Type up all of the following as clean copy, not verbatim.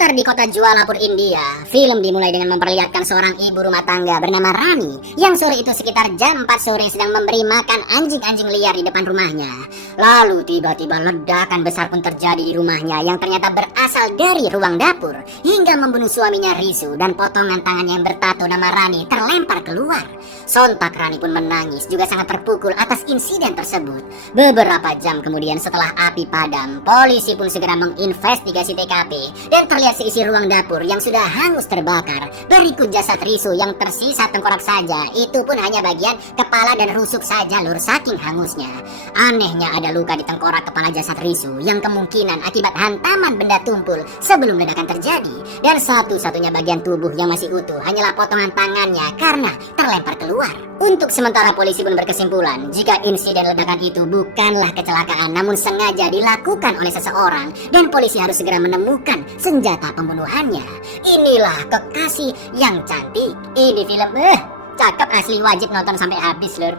Berlatar di kota Jualapur, India, film dimulai dengan memperlihatkan seorang ibu rumah tangga bernama Rani yang sore itu sekitar jam 4 sore sedang memberi makan anjing-anjing liar di depan rumahnya. Lalu tiba-tiba ledakan besar pun terjadi di rumahnya yang ternyata berasal dari ruang dapur hingga membunuh suaminya Risu, dan potongan tangannya yang bertato nama Rani terlempar keluar. Sontak Rani pun menangis, juga sangat terpukul atas insiden tersebut. Beberapa jam kemudian setelah api padam, polisi pun segera menginvestigasi TKP dan terlihat seisi ruang dapur yang sudah hangus terbakar. Berikut jasad Risu yang tersisa tengkorak saja, itu pun hanya bagian kepala dan rusuk saja lur, saking hangusnya. Anehnya ada luka di tengkorak kepala jasad Risu yang kemungkinan akibat hantaman benda tumpul sebelum ledakan terjadi. Dan satu-satunya bagian tubuh yang masih utuh hanyalah potongan tangannya karena terlempar keluar. Untuk sementara polisi pun berkesimpulan jika insiden ledakan itu bukanlah kecelakaan namun sengaja dilakukan oleh seseorang, dan polisi harus segera menemukan senjata pembunuhannya. Inilah Kekasih yang Cantik. Ini film cakep asli, wajib nonton sampai habis lur.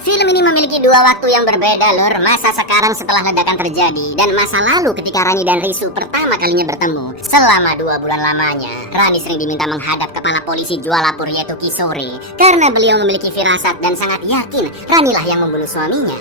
Film ini memiliki dua waktu yang berbeda lur, masa sekarang setelah ledakan terjadi dan masa lalu ketika Rani dan Risu pertama kalinya bertemu. Selama 2 bulan lamanya, Rani sering diminta menghadap kepala polisi Jualapur yaitu Kishore karena beliau memiliki firasat dan sangat yakin Rani lah yang membunuh suaminya.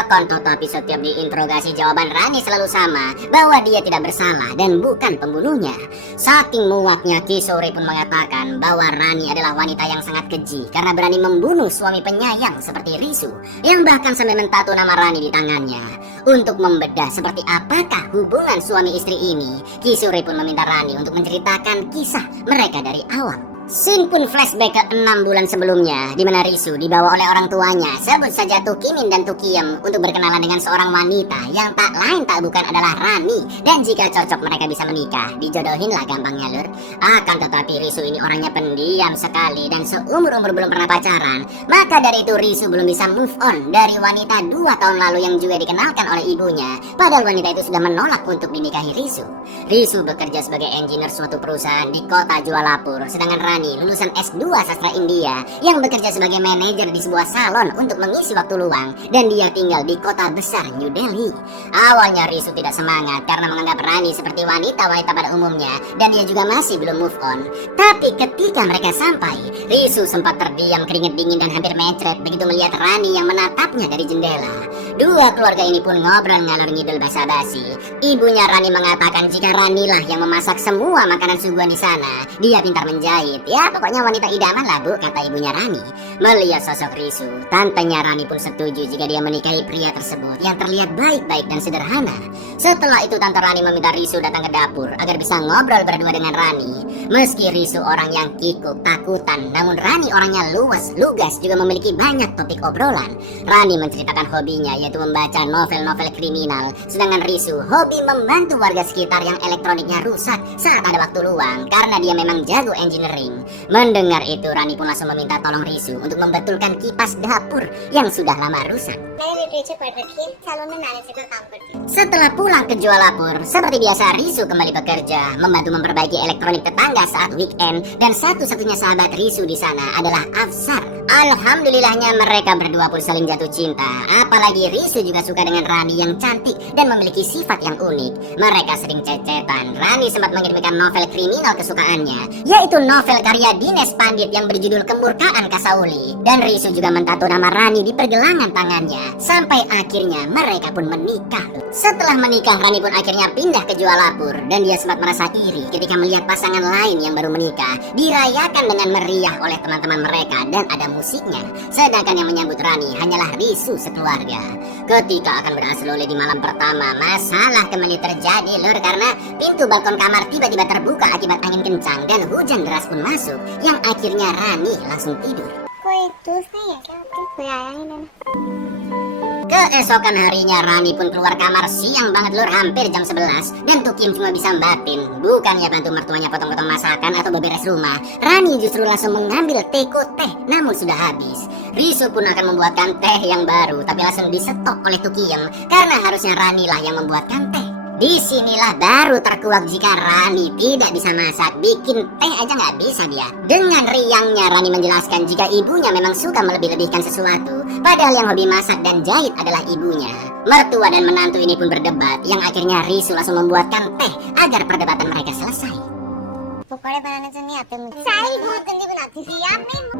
Akan tetapi setiap diinterogasi jawaban Rani selalu sama, bahwa dia tidak bersalah dan bukan pembunuhnya. Saking muaknya, Kishore pun mengatakan bahwa Rani adalah wanita yang sangat keji karena berani membunuh suami penyayang seperti Risu, yang bahkan sampai mentato nama Rani di tangannya. Untuk membedah seperti apakah hubungan suami istri ini, Kishore pun meminta Rani untuk menceritakan kisah mereka dari awal. Scene pun flashback ke 6 bulan sebelumnya, di mana Risu dibawa oleh orang tuanya, sebut saja Tukimin dan Tukiem, untuk berkenalan dengan seorang wanita yang tak lain tak bukan adalah Rani. Dan jika cocok mereka bisa menikah, dijodohin lah gampangnya lur. Akan tetapi Risu ini orangnya pendiam sekali dan seumur-umur belum pernah pacaran. Maka dari itu Risu belum bisa move on dari wanita 2 tahun lalu yang juga dikenalkan oleh ibunya. Padahal wanita itu sudah menolak untuk dinikahi Risu. Risu bekerja sebagai engineer suatu perusahaan di kota Jualapur, sedangkan Rani lulusan S2 sastra India yang bekerja sebagai manajer di sebuah salon untuk mengisi waktu luang, dan dia tinggal di kota besar New Delhi. Awalnya Risu tidak semangat karena menganggap Rani seperti wanita-wanita pada umumnya dan dia juga masih belum move on. Tapi ketika mereka sampai, Risu sempat terdiam keringet dingin dan hampir mecret begitu melihat Rani yang menatapnya dari jendela. Dua keluarga ini pun ngobrol ngalor ngidul basa-basi. Ibunya Rani mengatakan jika Rani lah yang memasak semua makanan suguhan di sana. Dia pintar menjahit. Ya pokoknya wanita idaman lah bu, kata ibunya Rani. Melihat sosok Risu, tantenya Rani pun setuju jika dia menikahi pria tersebut yang terlihat baik-baik dan sederhana. Setelah itu tante Rani meminta Risu datang ke dapur agar bisa ngobrol berdua dengan Rani. Meski Risu orang yang kikuk, takutan, namun Rani orangnya luas, lugas, juga memiliki banyak topik obrolan. Rani menceritakan hobinya yaitu membaca novel-novel kriminal, sedangkan Risu hobi membantu warga sekitar yang elektroniknya rusak saat ada waktu luang karena dia memang jago engineering. Mendengar itu Rani pun langsung meminta tolong Risu untuk membetulkan kipas dapur yang sudah lama rusak. Setelah pulang ke Jualapur, seperti biasa Risu kembali bekerja, membantu memperbaiki elektronik tetangga saat weekend, dan satu-satunya sahabat Risu di sana adalah Afsar. Alhamdulillahnya mereka berdua pun saling jatuh cinta. Apalagi Risu juga suka dengan Rani yang cantik dan memiliki sifat yang unik. Mereka sering cecetan. Rani sempat mengirimkan novel kriminal kesukaannya, yaitu novel karya Dines Pandit yang berjudul Kemurkaan Kasauli. Dan Risu juga mentato nama Rani di pergelangan tangannya. Sampai akhirnya mereka pun menikah. Setelah menikah, Rani pun akhirnya pindah ke Jualapur, dan dia sempat merasa iri ketika melihat pasangan lain yang baru menikah dirayakan dengan meriah oleh teman-teman mereka dan ada musiknya. Sedangkan yang menyambut Rani hanyalah Risu sekeluarga. Ketika akan beraslole di malam pertama, masalah kembali terjadi lur, karena pintu balkon kamar tiba-tiba terbuka akibat angin kencang dan hujan deras pun masuk, yang akhirnya Rani langsung tidur. Keesokan harinya Rani pun keluar kamar siang banget lur, hampir jam 11, dan Tukim cuma bisa batin. Bukannya bantu mertuanya potong-potong masakan atau beberes rumah, Rani justru langsung mengambil teko teh, namun sudah habis. Risu pun akan membuatkan teh yang baru, tapi langsung disetok oleh Tukiem karena harusnya Rani lah yang membuatkan teh. Disinilah baru terkuak jika Rani tidak bisa masak, bikin teh aja nggak bisa dia. Dengan riangnya Rani menjelaskan jika ibunya memang suka melebih-lebihkan sesuatu, padahal yang hobi masak dan jahit adalah ibunya. Mertua dan menantu ini pun berdebat, yang akhirnya Risu langsung membuatkan teh agar perdebatan mereka selesai.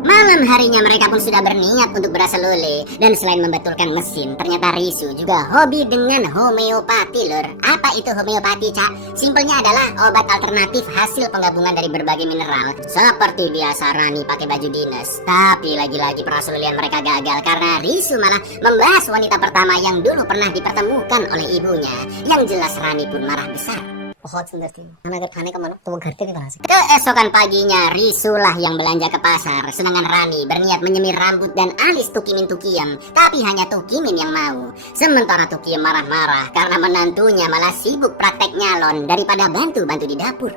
Malam harinya mereka pun sudah berniat untuk berasa lole. Dan selain membetulkan mesin, ternyata Risu juga hobi dengan homeopati lur. Apa itu homeopati, Cak? Simpelnya adalah obat alternatif hasil penggabungan dari berbagai mineral. Seperti biasa Rani pakai baju dinas. Tapi lagi-lagi perasaan mereka gagal karena Risu malah membahas wanita pertama yang dulu pernah dipertemukan oleh ibunya. Yang jelas Rani pun marah besar. Keesokan paginya Risulah yang belanja ke pasar, sedangkan Rani berniat menyemir rambut dan alis Tukimin Tukiem. Tapi hanya Tukimin yang mau. Sementara Tukiem marah-marah karena menantunya malah sibuk praktek nyalon daripada bantu-bantu di dapur.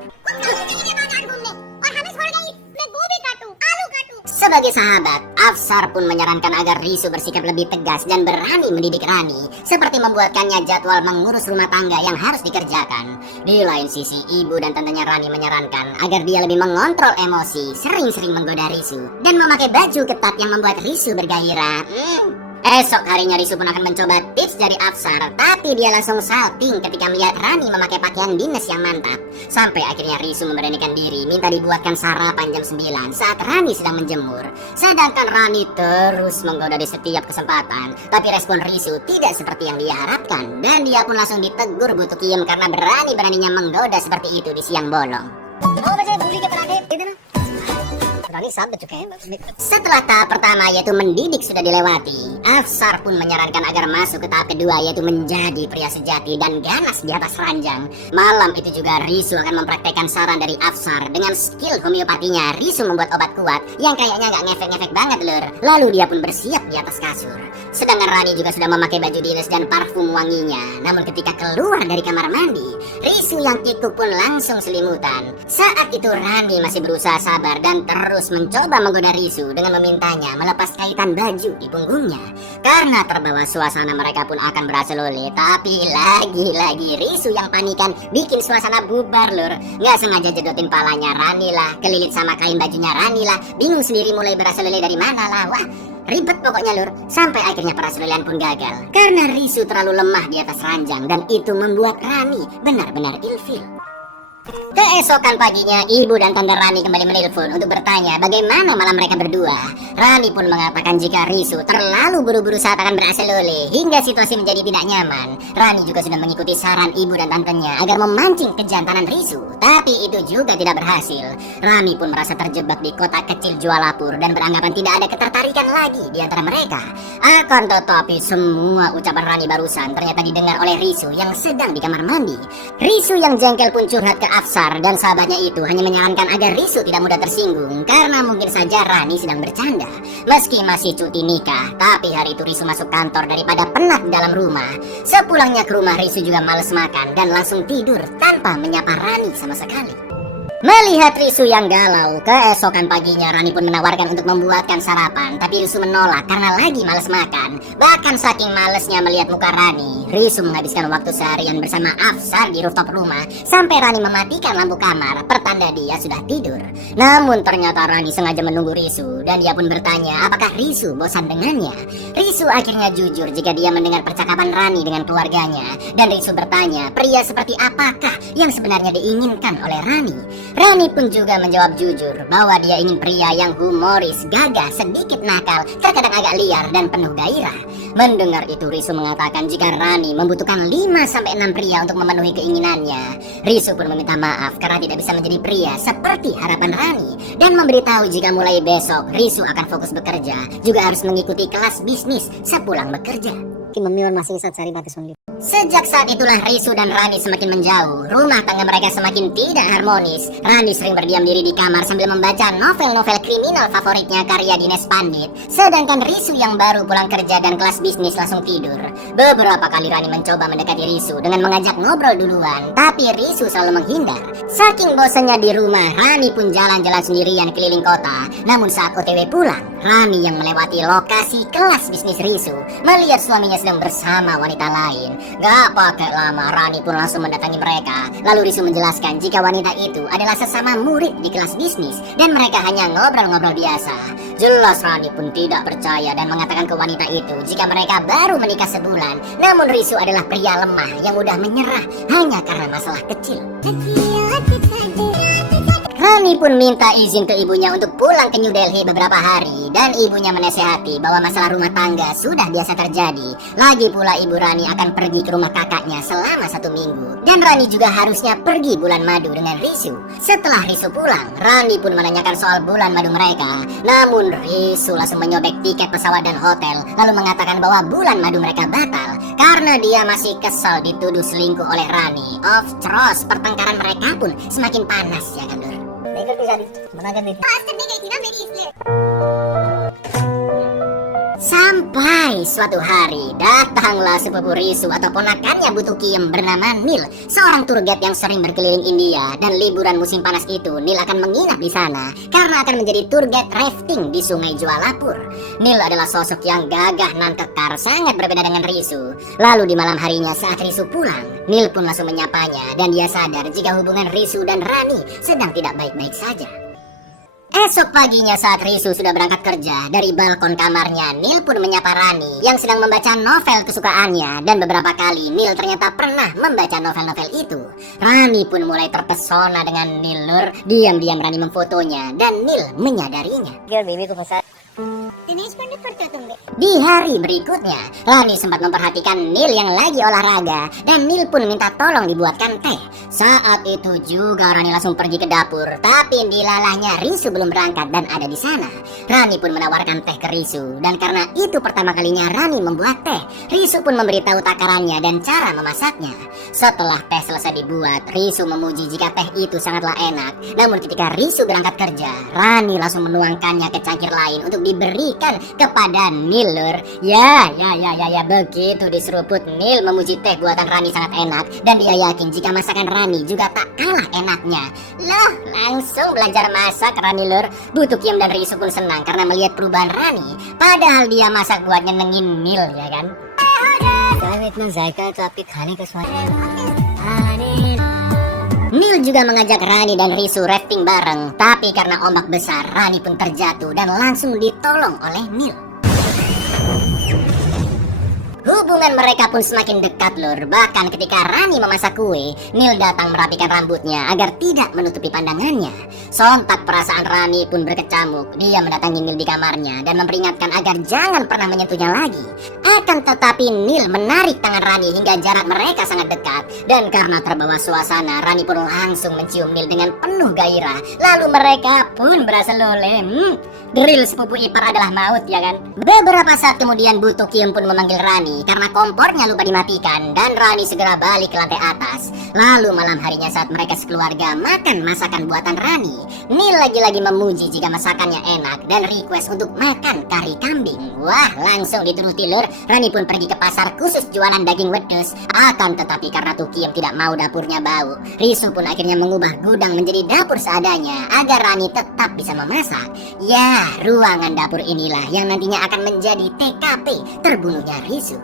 Sebagai sahabat, Afsar pun menyarankan agar Risu bersikap lebih tegas dan berani mendidik Rani, seperti membuatkannya jadwal mengurus rumah tangga yang harus dikerjakan. Di lain sisi, ibu dan tantenya Rani menyarankan agar dia lebih mengontrol emosi, sering-sering menggoda Risu, dan memakai baju ketat yang membuat Risu bergairah. Esok harinya Risu pun akan mencoba tips dari Afsar, tapi dia langsung salting ketika melihat Rani memakai pakaian dinas yang mantap. Sampai akhirnya Risu memberanikan diri minta dibuatkan sarapan jam 9 saat Rani sedang menjemur. Sedangkan Rani terus menggoda di setiap kesempatan, tapi respon Risu tidak seperti yang dia harapkan. Dan dia pun langsung ditegur Bu Tukiem karena berani-beraninya menggoda seperti itu di siang bolong. Setelah tahap pertama yaitu mendidik sudah dilewati, Afsar pun menyarankan agar masuk ke tahap kedua yaitu menjadi pria sejati dan ganas di atas ranjang. Malam itu juga Risu akan mempraktekkan saran dari Afsar. Dengan skill homeopatinya, Risu membuat obat kuat yang kayaknya nggak ngefek-ngefek banget lur. Lalu dia pun bersiap di atas kasur. Sedangkan Rani juga sudah memakai baju dinas dan parfum wanginya. Namun ketika keluar dari kamar mandi, Risu yang kikuk pun langsung selimutan. Saat itu Rani masih berusaha sabar dan terus mencoba menggoda Risu dengan memintanya melepas kaitan baju di punggungnya. Karena terbawa suasana mereka pun akan berasa lole. Tapi lagi-lagi Risu yang panikan bikin suasana bubar lur. Nggak sengaja jedotin palanya Rani lah, kelilit sama kain bajunya Rani lah. Bingung sendiri mulai berasa lole dari mana lah. Wah, ribet pokoknya lur. Sampai akhirnya perasaan pun gagal karena Risu terlalu lemah di atas ranjang. Dan itu membuat Rani benar-benar ilfil. Keesokan paginya, ibu dan tante Rani kembali menelpon untuk bertanya bagaimana malam mereka berdua. Rani pun mengatakan jika Risu terlalu buru-buru saat akan berasa lole hingga situasi menjadi tidak nyaman. Rani juga sudah mengikuti saran ibu dan tantenya agar memancing kejantanan Risu, tapi itu juga tidak berhasil. Rani pun merasa terjebak di kota kecil Jualapur dan beranggapan tidak ada ketertarikan lagi di antara mereka. Akan tetapi semua ucapan Rani barusan ternyata didengar oleh Risu yang sedang di kamar mandi. Risu yang jengkel pun curhat ke Afsar dan sahabatnya itu hanya menyarankan agar Risu tidak mudah tersinggung karena mungkin saja Rani sedang bercanda. Meski masih cuti nikah, tapi hari itu Risu masuk kantor daripada penat dalam rumah. Sepulangnya ke rumah, Risu juga males makan dan langsung tidur tanpa menyapa Rani sama sekali. Melihat Risu yang galau, keesokan paginya Rani pun menawarkan untuk membuatkan sarapan, tapi Risu menolak karena lagi males makan. Bahkan saking malesnya melihat muka Rani, Risu menghabiskan waktu seharian bersama Afsar di rooftop rumah sampai Rani mematikan lampu kamar, pertanda dia sudah tidur. Namun ternyata Rani sengaja menunggu Risu dan dia pun bertanya apakah Risu bosan dengannya. Risu akhirnya jujur jika dia mendengar percakapan Rani dengan keluarganya, dan Risu bertanya pria seperti apakah yang sebenarnya diinginkan oleh Rani. Rani pun juga menjawab jujur bahwa dia ingin pria yang humoris, gagah, sedikit nakal, terkadang agak liar dan penuh gairah. Mendengar itu Risu mengatakan jika Rani membutuhkan 5-6 pria untuk memenuhi keinginannya. Risu pun meminta maaf karena tidak bisa menjadi pria seperti harapan Rani dan memberitahu jika mulai besok Risu akan fokus bekerja, juga harus mengikuti kelas bisnis sepulang bekerja. Sejak saat itulah Risu dan Rani semakin menjauh. Rumah tangga mereka semakin tidak harmonis. Rani sering berdiam diri di kamar sambil membaca novel-novel kriminal favoritnya karya Dines Pandit. Sedangkan Risu yang baru pulang kerja dan kelas bisnis langsung tidur. Beberapa kali Rani mencoba mendekati Risu dengan mengajak ngobrol duluan, tapi Risu selalu menghindar. Saking bosannya di rumah, Rani pun jalan-jalan sendirian keliling kota. Namun saat OTW pulang, Rani yang melewati lokasi kelas bisnis Risu melihat suaminya sedang bersama wanita lain. Gak pakai lama, Rani pun langsung mendatangi mereka. Lalu Risu menjelaskan jika wanita itu adalah sesama murid di kelas bisnis dan mereka hanya ngobrol-ngobrol biasa. Jelas Rani pun tidak percaya dan mengatakan ke wanita itu jika mereka baru menikah sebulan. Namun Risu adalah pria lemah yang mudah menyerah hanya karena masalah kecil. Rani pun minta izin ke ibunya untuk pulang ke New Delhi beberapa hari dan ibunya menasehati bahwa masalah rumah tangga sudah biasa terjadi. Lagi pula ibu Rani akan pergi ke rumah kakaknya selama 1 minggu dan Rani juga harusnya pergi bulan madu dengan Risu. Setelah Risu pulang, Rani pun menanyakan soal bulan madu mereka. Namun Risu langsung menyobek tiket pesawat dan hotel lalu mengatakan bahwa bulan madu mereka batal karena dia masih kesal dituduh selingkuh oleh Rani. Of course, pertengkaran mereka pun semakin panas ya kan, Lur? Sampai suatu hari datanglah sepupu Risu atau ponakannya Butu Kiem bernama Nil, seorang tour guide yang sering berkeliling India. Dan liburan musim panas itu Nil akan menginap di sana karena akan menjadi tour guide rafting di Sungai Jualapur. Nil adalah sosok yang gagah nan kekar, sangat berbeda dengan Risu. Lalu di malam harinya saat Risu pulang, Nil pun langsung menyapanya dan dia sadar jika hubungan Risu dan Rani sedang tidak baik-baik saja. Esok paginya saat Risu sudah berangkat kerja, dari balkon kamarnya Nil pun menyapa Rani yang sedang membaca novel kesukaannya. Dan beberapa kali Nil ternyata pernah membaca novel-novel itu. Rani pun mulai terpesona dengan Nil, Lur. Diam-diam Rani memfotonya dan Nil menyadarinya. Di hari berikutnya, Rani sempat memperhatikan Nil yang lagi olahraga dan Nil pun minta tolong dibuatkan teh. Saat itu juga Rani langsung pergi ke dapur, tapi dilalahnya Risu belum berangkat dan ada di sana. Rani pun menawarkan teh ke Risu dan karena itu pertama kalinya Rani membuat teh, Risu pun memberitahu takarannya dan cara memasaknya. Setelah teh selesai dibuat, Risu memuji jika teh itu sangatlah enak. Namun ketika Risu berangkat kerja, Rani langsung menuangkannya ke cangkir lain untuk diberikan kepada Nil, Lur. Ya, begitu diseruput Nil memuji teh buatan Rani sangat enak dan dia yakin jika masakan Rani juga tak kalah enaknya. Loh, langsung belajar masak Rani, Lur. Butu Kiem dan Risu pun senang karena melihat perubahan Rani. Padahal dia masak buat nyenengin Nil, ya kan? Nil juga mengajak Rani dan Risu rafting bareng, tapi karena ombak besar, Rani pun terjatuh dan langsung ditolong oleh Nil. Hubungan mereka pun semakin dekat, Lur. Bahkan ketika Rani memasak kue, Nil datang merapikan rambutnya agar tidak menutupi pandangannya. Sontak perasaan Rani pun berkecamuk. Dia mendatangi Nil di kamarnya dan memperingatkan agar jangan pernah menyentuhnya lagi. Akan tetapi Nil menarik tangan Rani hingga jarak mereka sangat dekat. Dan karena terbawa suasana, Rani pun langsung mencium Nil dengan penuh gairah. Lalu mereka pun berasa lolem. Drill sepupu ipar adalah maut, ya kan? Beberapa saat kemudian Butu Kiem pun memanggil Rani karena kompornya lupa dimatikan dan Rani segera balik ke lantai atas. Lalu malam harinya saat mereka sekeluarga makan masakan buatan Rani, Nil lagi-lagi memuji jika masakannya enak dan request untuk makan kari kambing. Wah, langsung dituruti, Lur. Rani pun pergi ke pasar khusus jualan daging wedus. Akan tetapi karena Tukiem tidak mau dapurnya bau, Risu pun akhirnya mengubah gudang menjadi dapur seadanya agar Rani tetap bisa memasak. Ya, ruangan dapur inilah yang nantinya akan menjadi TKP terbunuhnya Risu.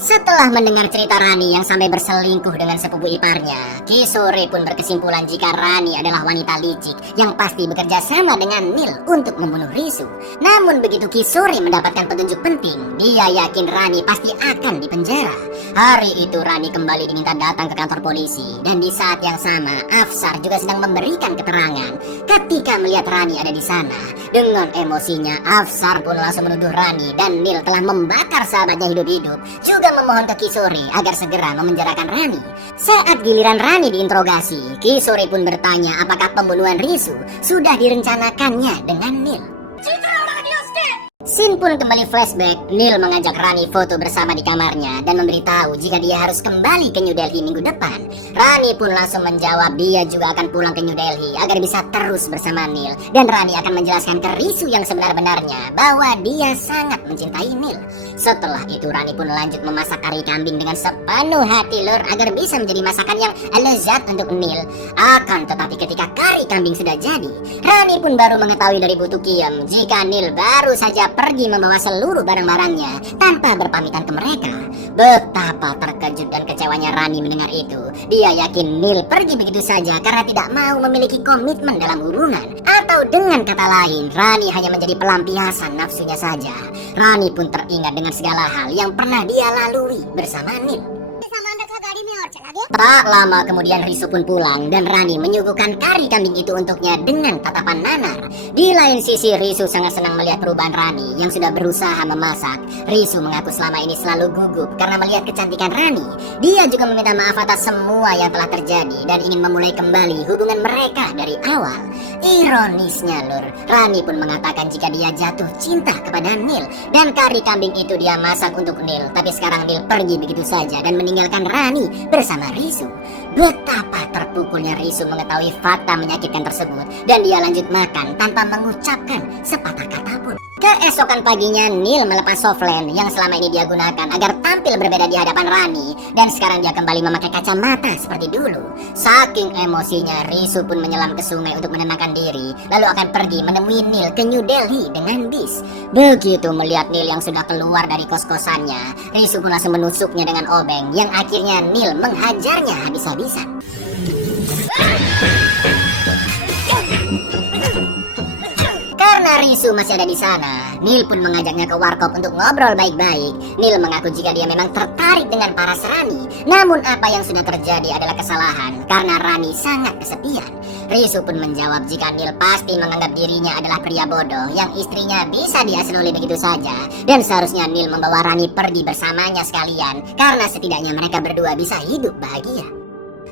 Setelah mendengar cerita Rani yang sampai berselingkuh dengan sepupu iparnya, Kisore pun berkesimpulan jika Rani adalah wanita licik yang pasti bekerja sama dengan Nil untuk membunuh Risu. Namun begitu Kisore mendapatkan petunjuk penting, dia yakin Rani pasti akan dipenjara. Hari itu Rani kembali diminta datang ke kantor polisi dan di saat yang sama Afsar juga sedang memberikan keterangan. Ketika melihat Rani ada di sana, dengan emosinya Afsar pun langsung menuduh Rani dan Nil telah membakar sahabatnya hidup-hidup, juga memohon ke Kisore agar segera memenjarakan Rani. Saat giliran Rani diinterogasi, Kisore pun bertanya apakah pembunuhan Risu sudah direncanakannya dengan Nil. Scene pun kembali flashback. Neil mengajak Rani foto bersama di kamarnya dan memberitahu jika dia harus kembali ke New Delhi minggu depan. Rani pun langsung menjawab dia juga akan pulang ke New Delhi agar bisa terus bersama Neil. Dan Rani akan menjelaskan ke Risu yang sebenar-benarnya bahwa dia sangat mencintai Neil. Setelah itu Rani pun lanjut memasak kari kambing dengan sepenuh hati lur agar bisa menjadi masakan yang lezat untuk Neil. Akan tetapi ketika kari kambing sudah jadi, Rani pun baru mengetahui dari Bu Tukiem jika Neil baru saja pergi membawa seluruh barang-barangnya tanpa berpamitan ke mereka. Betapa terkejut dan kecewanya Rani mendengar itu. Dia yakin Neil pergi begitu saja karena tidak mau memiliki komitmen dalam hubungan. Atau dengan kata lain, Rani hanya menjadi pelampiasan nafsunya saja. Rani pun teringat dengan segala hal yang pernah dia lalui bersama Neil. Tak lama kemudian Risu pun pulang dan Rani menyuguhkan kari kambing itu untuknya dengan tatapan nanar. Di lain sisi Risu sangat senang melihat perubahan Rani yang sudah berusaha memasak. Risu mengaku selama ini selalu gugup karena melihat kecantikan Rani. Dia juga meminta maaf atas semua yang telah terjadi dan ingin memulai kembali hubungan mereka dari awal. Ironisnya lur, Rani pun mengatakan jika dia jatuh cinta kepada Neil dan kari kambing itu dia masak untuk Neil. Tapi sekarang Neil pergi begitu saja dan meninggalkan Rani bersama Risu. Betapa terpukulnya Risu mengetahui fakta menyakitkan tersebut dan dia lanjut makan tanpa mengucapkan sepatah kata pun. Keesokan paginya Neil melepas softland yang selama ini dia gunakan agar tampil berbeda di hadapan Rani dan sekarang dia kembali memakai kacamata seperti dulu. Saking emosinya Risu pun menyelam ke sungai untuk menenangkan diri lalu akan pergi menemui Neil ke New Delhi dengan bis. Begitu melihat Neil yang sudah keluar dari kos-kosannya, Risu pun langsung menusuknya dengan obeng yang akhirnya Neil menghajarnya habis-habisan. Karena Risu masih ada di sana, Neil pun mengajaknya ke warkop untuk ngobrol baik-baik. Neil mengaku jika dia memang tertarik dengan paras Rani, namun apa yang sudah terjadi adalah kesalahan karena Rani sangat kesepian. Risu pun menjawab jika Neil pasti menganggap dirinya adalah pria bodoh yang istrinya bisa diasnuli begitu saja dan seharusnya Neil membawa Rani pergi bersamanya sekalian karena setidaknya mereka berdua bisa hidup bahagia.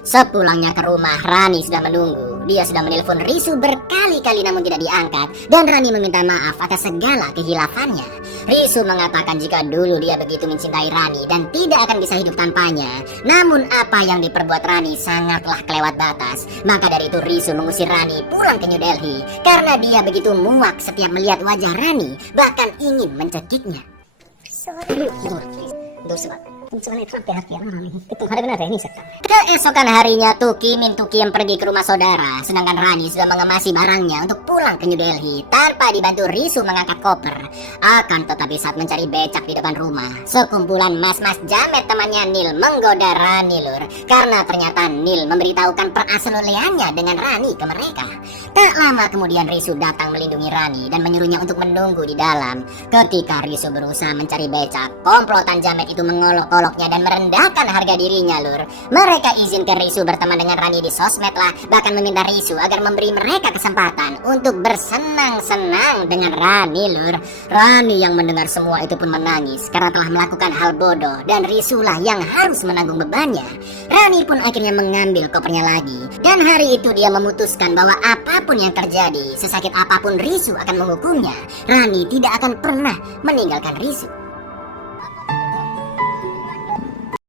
Sepulangnya ke rumah, Rani sudah menunggu. Dia sudah menelpon Risu berkali-kali namun tidak diangkat dan Rani meminta maaf atas segala kehilafannya. Risu mengatakan jika dulu dia begitu mencintai Rani dan tidak akan bisa hidup tanpanya. Namun apa yang diperbuat Rani sangatlah kelewat batas. Maka dari itu Risu mengusir Rani pulang ke New Delhi karena dia begitu muak setiap melihat wajah Rani, bahkan ingin mencekiknya. Keesokan harinya Tukiem pergi ke rumah saudara, sedangkan Rani sudah mengemasi barangnya untuk pulang ke New Delhi tanpa dibantu Risu mengangkat koper. Akan tetapi saat mencari becak di depan rumah, sekumpulan mas-mas jamet temannya Neil menggoda Rani lur, karena ternyata Neil memberitahukan perasaloleannya dengan Rani ke mereka. Tak lama kemudian Risu datang melindungi Rani dan menyuruhnya untuk menunggu di dalam. Ketika Risu berusaha mencari becak, komplotan jamet itu mengolok-oloknya dan merendahkan harga dirinya lur. Mereka izin ke Risu berteman dengan Rani di sosmed lah, bahkan meminta Risu agar memberi mereka kesempatan untuk bersenang-senang dengan Rani lur. Rani yang mendengar semua itu pun menangis karena telah melakukan hal bodoh dan Risu lah yang harus menanggung bebannya. Rani pun akhirnya mengambil kopernya lagi dan hari itu dia memutuskan bahwa apapun yang terjadi, sesakit apapun Risu akan menghukumnya, Rani tidak akan pernah meninggalkan Risu.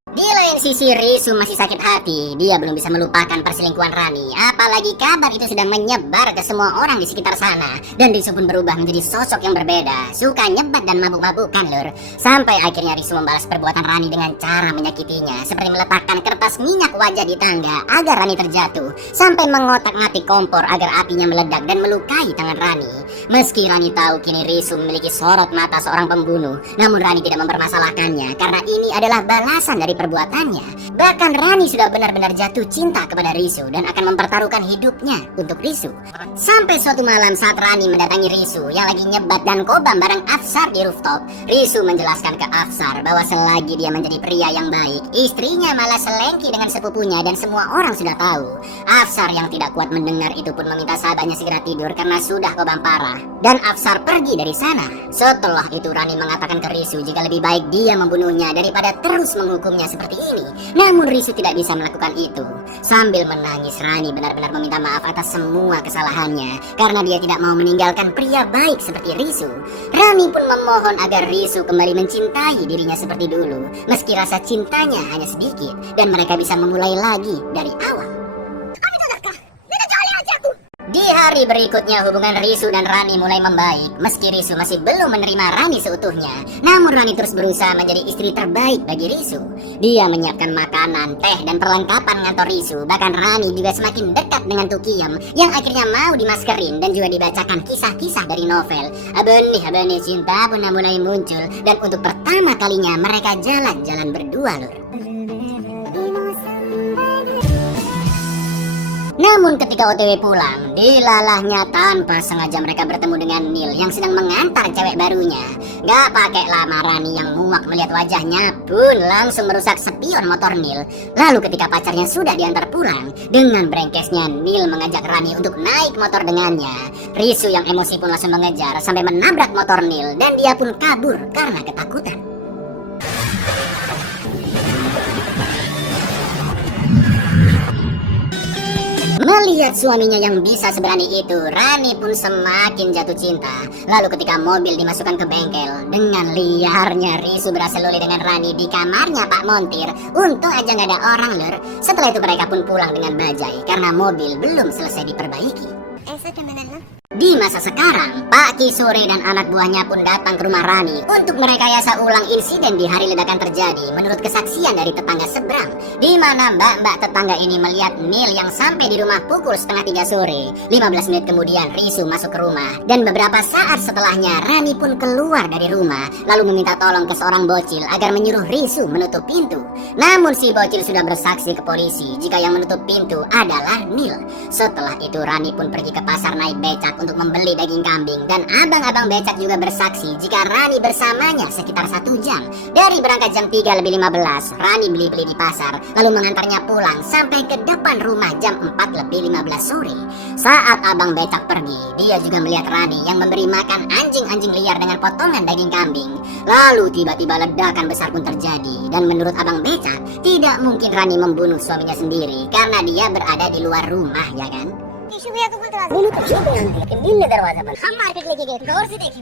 Di lain sisi Risu masih sakit hati. Dia belum bisa melupakan perselingkuhan Rani. Apalagi kabar itu sudah menyebar ke semua orang di sekitar sana. Dan Risu pun berubah menjadi sosok yang berbeda, suka nyebat dan mabuk-mabukan lur. Sampai akhirnya Risu membalas perbuatan Rani dengan cara menyakitinya, seperti meletakkan kertas minyak wajah di tangga agar Rani terjatuh, sampai mengotak-ngatik kompor agar apinya meledak dan melukai tangan Rani. Meski Rani tahu kini Risu memiliki sorot mata seorang pembunuh, namun Rani tidak mempermasalahkannya karena ini adalah balasan dari perbuatannya. Bahkan Rani sudah benar-benar jatuh cinta kepada Risu dan akan mempertaruhkan hidupnya untuk Risu. Sampai suatu malam saat Rani mendatangi Risu yang lagi nyebat dan kobam bareng Afsar di rooftop, Risu menjelaskan ke Afsar bahwa selagi dia menjadi pria yang baik, istrinya malah selengki dengan sepupunya dan semua orang sudah tahu. Afsar yang tidak kuat mendengar itu pun meminta sahabatnya segera tidur karena sudah kobam parah. Dan Afsar pergi dari sana. Setelah itu Rani mengatakan ke Risu jika lebih baik dia membunuhnya daripada terus menghukumnya seperti ini. Namun Risu tidak bisa melakukan itu. Sambil menangis, Rani benar-benar meminta maaf atas semua kesalahannya karena dia tidak mau meninggalkan pria baik seperti Risu. Rani pun memohon agar Risu kembali mencintai dirinya seperti dulu, meski rasa cintanya hanya sedikit dan mereka bisa memulai lagi dari awal. Di hari berikutnya hubungan Risu dan Rani mulai membaik. Meski Risu masih belum menerima Rani seutuhnya, namun Rani terus berusaha menjadi istri terbaik bagi Risu. Dia menyiapkan makanan, teh, dan perlengkapan ngantor Risu. Bahkan Rani juga semakin dekat dengan Tukiem yang akhirnya mau dimaskerin dan juga dibacakan kisah-kisah dari novel. Benih-benih cinta pun mulai muncul dan untuk pertama kalinya mereka jalan-jalan berdua, lur. Namun ketika OTW pulang, dilalahnya tanpa sengaja mereka bertemu dengan Neil yang sedang mengantar cewek barunya. Gak pakai lama Rani yang muak melihat wajahnya pun langsung merusak spion motor Neil. Lalu ketika pacarnya sudah diantar pulang, dengan brengkesnya Neil mengajak Rani untuk naik motor dengannya. Risu yang emosi pun langsung mengejar sampai menabrak motor Neil dan dia pun kabur karena ketakutan. Melihat suaminya yang bisa seberani itu, Rani pun semakin jatuh cinta. Lalu ketika mobil dimasukkan ke bengkel, dengan liarnya Risu berhasil luli dengan Rani di kamarnya Pak Montir. Untung aja gak ada orang, lur. Setelah itu mereka pun pulang dengan bajai karena mobil belum selesai diperbaiki. Di masa sekarang, Pak Kisore dan anak buahnya pun datang ke rumah Rani untuk merekayasa ulang insiden di hari ledakan terjadi menurut kesaksian dari tetangga seberang, di mana mbak-mbak tetangga ini melihat Neil yang sampai di rumah pukul 2:30 sore. 15 menit kemudian Risu masuk ke rumah dan beberapa saat setelahnya Rani pun keluar dari rumah lalu meminta tolong ke seorang bocil agar menyuruh Risu menutup pintu. Namun si bocil sudah bersaksi ke polisi jika yang menutup pintu adalah Neil. Setelah itu Rani pun pergi ke pasar naik becak untuk membeli daging kambing dan abang-abang becak juga bersaksi jika Rani bersamanya sekitar 1 jam. Dari berangkat jam 3:15, Rani beli-beli di pasar lalu mengantarnya pulang sampai ke depan rumah jam 4:15 sore. Saat abang becak pergi, dia juga melihat Rani yang memberi makan anjing-anjing liar dengan potongan daging kambing. Lalu tiba-tiba ledakan besar pun terjadi dan menurut abang becak tidak mungkin Rani membunuh suaminya sendiri karena dia berada di luar rumah, ya kan?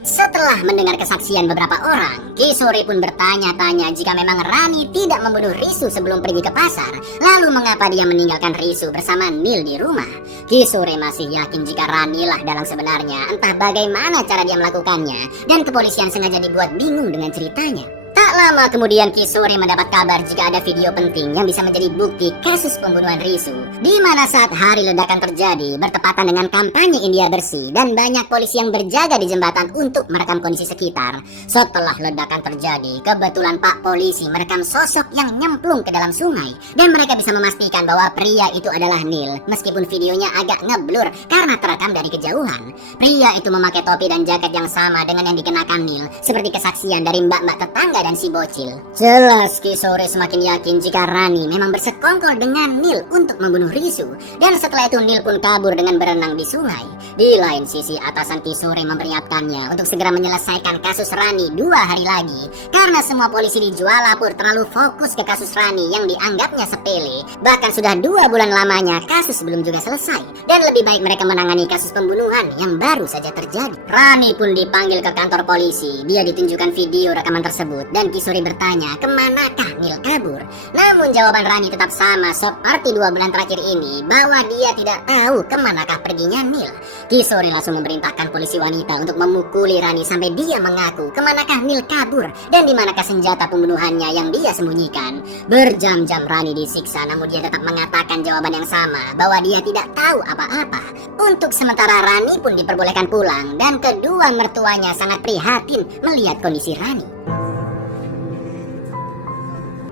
Setelah mendengar kesaksian beberapa orang, Kisore pun bertanya-tanya jika memang Rani tidak membunuh Risu sebelum pergi ke pasar. Lalu mengapa dia meninggalkan Risu bersama Neil di rumah? Kisore masih yakin jika Rani lah dalang sebenarnya, entah bagaimana cara dia melakukannya, dan kepolisian sengaja dibuat bingung dengan ceritanya. Tak lama kemudian Kisore mendapat kabar jika ada video penting yang bisa menjadi bukti kasus pembunuhan Risu, di mana saat hari ledakan terjadi bertepatan dengan kampanye India Bersih dan banyak polisi yang berjaga di jembatan untuk merekam kondisi sekitar. Setelah ledakan terjadi, kebetulan Pak Polisi merekam sosok yang nyemplung ke dalam sungai dan mereka bisa memastikan bahwa pria itu adalah Neil, meskipun videonya agak ngeblur karena terekam dari kejauhan. Pria itu memakai topi dan jaket yang sama dengan yang dikenakan Neil, seperti kesaksian dari mbak-mbak tetangga dan si bocil. Jelas Kisore semakin yakin jika Rani memang bersekongkol dengan Neil untuk membunuh Risu, dan setelah itu Neil pun kabur dengan berenang di sungai. Di lain sisi, atasan Kisore memperingatkannya untuk segera menyelesaikan kasus Rani 2 hari lagi karena semua polisi di Jualapur terlalu fokus ke kasus Rani yang dianggapnya sepele. Bahkan sudah 2 bulan lamanya kasus belum juga selesai dan lebih baik mereka menangani kasus pembunuhan yang baru saja terjadi. Rani pun dipanggil ke kantor polisi. Dia ditunjukkan video rekaman tersebut dan Kisore bertanya kemanakah Neil kabur. Namun jawaban Rani tetap sama seperti 2 bulan terakhir ini, bahwa dia tidak tahu kemanakah perginya Neil. Kisore langsung memerintahkan polisi wanita untuk memukuli Rani sampai dia mengaku kemanakah Neil kabur dan dimanakah senjata pembunuhannya yang dia sembunyikan. Berjam-jam Rani disiksa namun dia tetap mengatakan jawaban yang sama, bahwa dia tidak tahu apa-apa. Untuk sementara Rani pun diperbolehkan pulang dan kedua mertuanya sangat prihatin melihat kondisi Rani.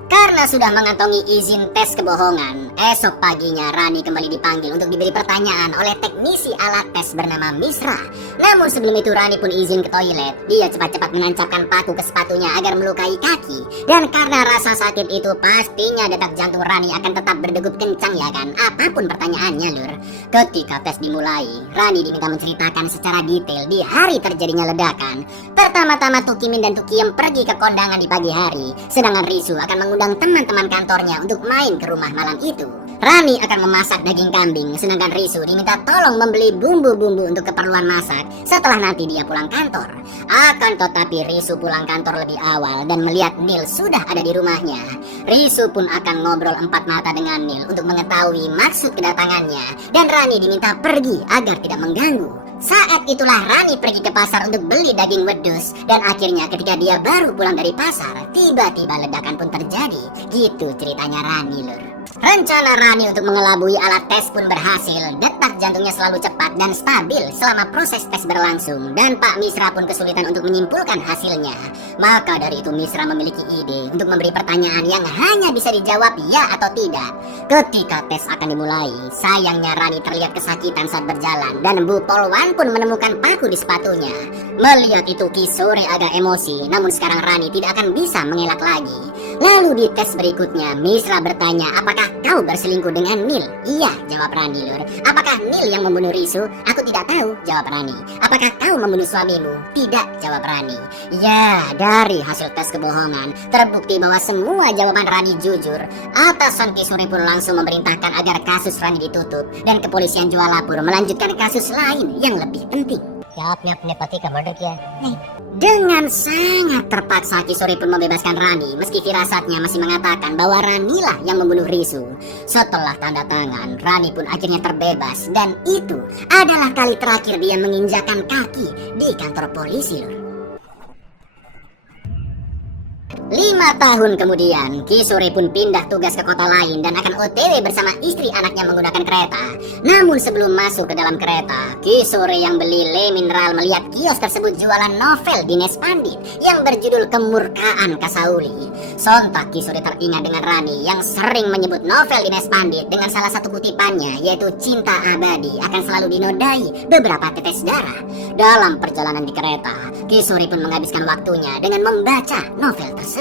Karena sudah mengantongi izin tes kebohongan, esok paginya Rani kembali dipanggil untuk diberi pertanyaan oleh teknisi alat tes bernama Misra. Namun sebelum itu Rani pun izin ke toilet. Dia cepat-cepat menancapkan paku ke sepatunya agar melukai kaki. Dan karena rasa sakit itu pastinya detak jantung Rani akan tetap berdegup kencang, ya kan? Apapun pertanyaannya, lur. Ketika tes dimulai, Rani diminta menceritakan secara detail di hari terjadinya ledakan. Pertama-tama Tukimin dan Tukiem pergi ke kondangan di pagi hari, sedangkan Risu akan mengundang teman-teman kantornya untuk main ke rumah malam itu. Rani akan memasak daging kambing, sedangkan Risu diminta tolong membeli bumbu-bumbu untuk keperluan masak setelah nanti dia pulang kantor. Akan tetapi Risu pulang kantor lebih awal dan melihat Neil sudah ada di rumahnya. Risu pun akan ngobrol empat mata dengan Neil untuk mengetahui maksud kedatangannya, dan Rani diminta pergi agar tidak mengganggu. Saat itulah Rani pergi ke pasar untuk beli daging wedus, dan akhirnya ketika dia baru pulang dari pasar, tiba-tiba ledakan pun terjadi. Gitu ceritanya Rani, lur. Rencana Rani untuk mengelabui alat tes pun berhasil. Detak jantungnya selalu cepat dan stabil selama proses tes berlangsung, dan Pak Misra pun kesulitan untuk menyimpulkan hasilnya. Maka dari itu Misra memiliki ide untuk memberi pertanyaan yang hanya bisa dijawab ya atau tidak. Ketika tes akan dimulai, sayangnya Rani terlihat kesakitan saat berjalan, dan Bu Polwan pun menemukan paku di sepatunya. Melihat itu Ki Sore agak emosi, namun sekarang Rani tidak akan bisa mengelak lagi. Lalu di tes berikutnya, Misra bertanya, apakah kau berselingkuh dengan Neil? Iya, jawab Rani, lur. Apakah Neil yang membunuh Risu? Aku tidak tahu, jawab Rani. Apakah kau membunuh suamimu? Tidak, jawab Rani. Ya, dari hasil tes kebohongan, terbukti bahwa semua jawaban Rani jujur. Atasan Ki Sore pun langsung memerintahkan agar kasus Rani ditutup, dan kepolisian Jualapur melanjutkan kasus lain yang lebih penting. Jawabnya penepati kabar ya. Dengan sangat terpaksa Ki Sore pun membebaskan Rani, meski firasatnya masih mengatakan bahwa Rani lah yang membunuh Risu. Setelah tanda tangan, Rani pun akhirnya terbebas, dan itu adalah kali terakhir dia menginjakan kaki di kantor polisi, lur. 5 tahun kemudian, Ki Sore pun pindah tugas ke kota lain dan akan OTW bersama istri anaknya menggunakan kereta. Namun sebelum masuk ke dalam kereta, Ki Sore yang beli Le Mineral melihat kios tersebut jualan novel Dines Pandit yang berjudul Kemurkaan Kasauli. Sontak Ki Sore teringat dengan Rani yang sering menyebut novel Dines Pandit dengan salah satu kutipannya, yaitu cinta abadi akan selalu dinodai beberapa tetes darah. Dalam perjalanan di kereta, Ki Sore pun menghabiskan waktunya dengan membaca novel tersebut.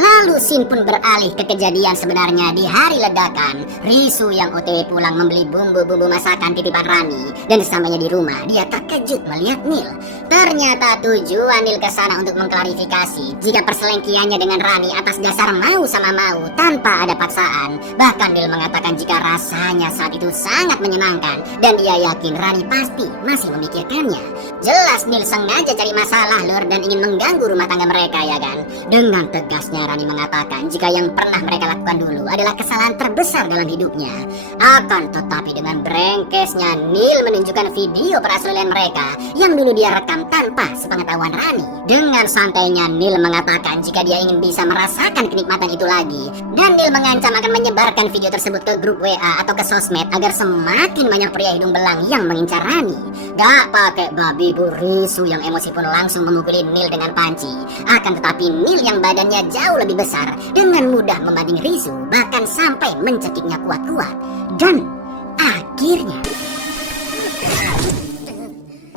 Lalu scene pun beralih ke kejadian sebenarnya di hari ledakan. Risu yang OTW pulang membeli bumbu-bumbu masakan titipan Rani, dan sesampainya di rumah dia terkejut melihat Neil. Ternyata tujuan Neil ke sana untuk mengklarifikasi jika perselingkuhannya dengan Rani atas dasar mau sama mau tanpa ada paksaan. Bahkan Neil mengatakan jika rasanya saat itu sangat menyenangkan, dan dia yakin Rani pasti masih memikirkannya. Jelas Neil sengaja cari masalah, lur, dan ingin mengganggu rumah tangga mereka, ya kan? Dengan tegasnya Rani mengatakan jika yang pernah mereka lakukan dulu adalah kesalahan terbesar dalam hidupnya. Akan tetapi dengan brengkesnya Neil menunjukkan video perasalian mereka yang dulu dia rekam tanpa sepengetahuan Rani. Dengan santainya Neil mengatakan jika dia ingin bisa merasakan kenikmatan itu lagi, dan Neil mengancam akan menyebarkan video tersebut ke grup WA atau ke sosmed agar semakin banyak pria hidung belang yang mengincar Rani. Gak pakai babi bu, Risu yang emosi pun langsung memukuli Neil dengan panci. Akan tetapi Neil yang badannya jauh lebih besar dengan mudah membanding Risu, bahkan sampai mencekiknya kuat-kuat. Dan akhirnya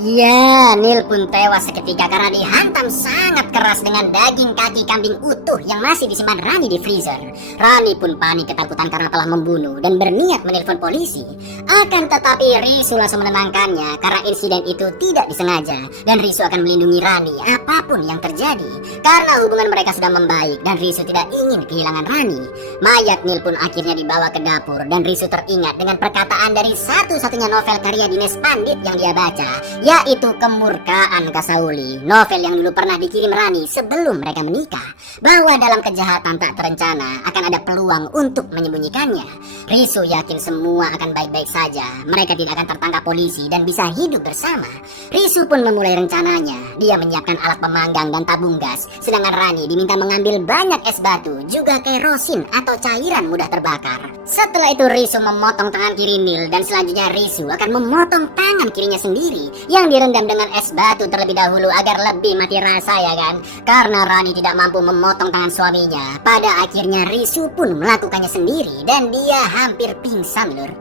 ya, Neil pun tewas seketika karena dihantam sangat keras dengan daging kaki kambing utuh yang masih disimpan Rani di freezer. Rani pun panik ketakutan karena telah membunuh dan berniat menelpon polisi. Akan tetapi Risu langsung menenangkannya karena insiden itu tidak disengaja, dan Risu akan melindungi Rani apapun yang terjadi karena hubungan mereka sudah membaik dan Risu tidak ingin kehilangan Rani. Mayat Neil pun akhirnya dibawa ke dapur, dan Risu teringat dengan perkataan dari satu-satunya novel karya Dines Pandit yang dia baca, yaitu Kemurkaan Kasauli, novel yang dulu pernah dikirim Rani sebelum mereka menikah, bahwa dalam kejahatan tak terencana akan ada peluang untuk menyembunyikannya. Risu yakin semua akan baik-baik saja, mereka tidak akan tertangkap polisi dan bisa hidup bersama. Risu pun memulai rencananya. Dia menyiapkan alat pemanggang dan tabung gas, sedangkan Rani diminta mengambil banyak es batu, juga kerosin atau cairan mudah terbakar. Setelah itu Risu memotong tangan kiri Neil, dan selanjutnya Risu akan memotong tangan kirinya sendiri yang direndam dengan es batu terlebih dahulu agar lebih mati rasa, ya kan? Karena Rani tidak mampu memotong tangan suaminya, pada akhirnya Risu pun melakukannya sendiri dan dia hampir pingsan, lur.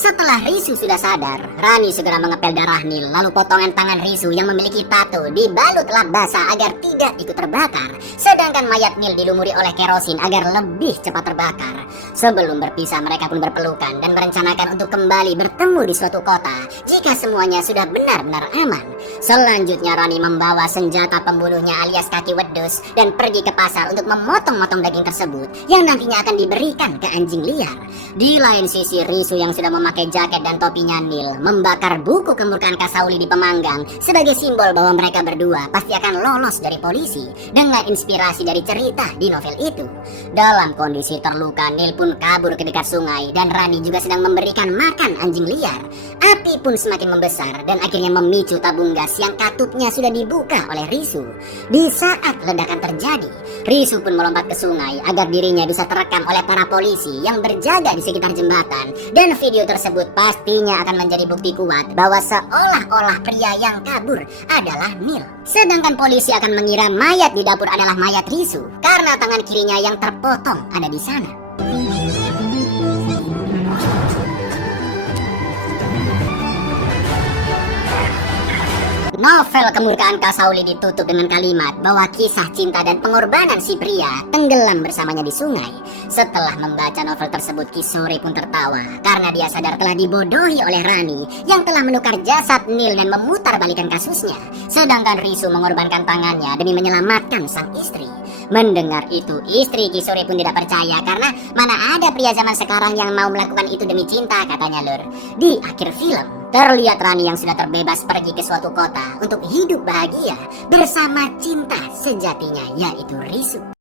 Setelah Risu sudah sadar, Rani segera mengepel darah Nil, lalu potongan tangan Risu yang memiliki tato dibalut lap basah agar tidak ikut terbakar, sedangkan mayat Nil dilumuri oleh kerosin agar lebih cepat terbakar. Sebelum berpisah, mereka pun berpelukan dan merencanakan untuk kembali bertemu di suatu kota jika semuanya sudah benar-benar aman. Selanjutnya Rani membawa senjata pembunuhnya alias kaki wedus dan pergi ke pasar untuk memotong-motong daging tersebut yang nantinya akan diberikan ke anjing liar. Di lain sisi, Risu yang sudah memakai jaket dan topinya Nil membakar buku kemurkaan Kasauli di pemanggang sebagai simbol bahwa mereka berdua pasti akan lolos dari polisi dengan inspirasi dari cerita di novel itu. Dalam kondisi terluka, Nil pun kabur ke dekat sungai dan Rani juga sedang memberikan makan anjing liar. Api pun semakin membesar dan akhirnya memicu tabung gas yang katupnya sudah dibuka oleh Risu. Di saat ledakan terjadi, Risu pun melompat ke sungai agar dirinya bisa terekam oleh para polisi yang berjaga di sekitar jembatan, dan video tersebut pastinya akan menjadi bukti kuat bahwa seolah-olah pria yang kabur adalah Nil. Sedangkan polisi akan mengira mayat di dapur adalah mayat Risu karena tangan kirinya yang terpotong ada di sana. Novel kemurkaan Kasauli ditutup dengan kalimat bahwa kisah cinta dan pengorbanan si pria tenggelam bersamanya di sungai. Setelah membaca novel tersebut, Kisore pun tertawa karena dia sadar telah dibodohi oleh Rani yang telah menukar jasad Nil dan memutarbalikkan kasusnya. Sedangkan Risu mengorbankan tangannya demi menyelamatkan sang istri. Mendengar itu, istri Kisore pun tidak percaya karena mana ada pria zaman sekarang yang mau melakukan itu demi cinta, katanya lur. Di akhir film, terlihat Rani yang sudah terbebas pergi ke suatu kota untuk hidup bahagia bersama cinta sejatinya, yaitu Risu.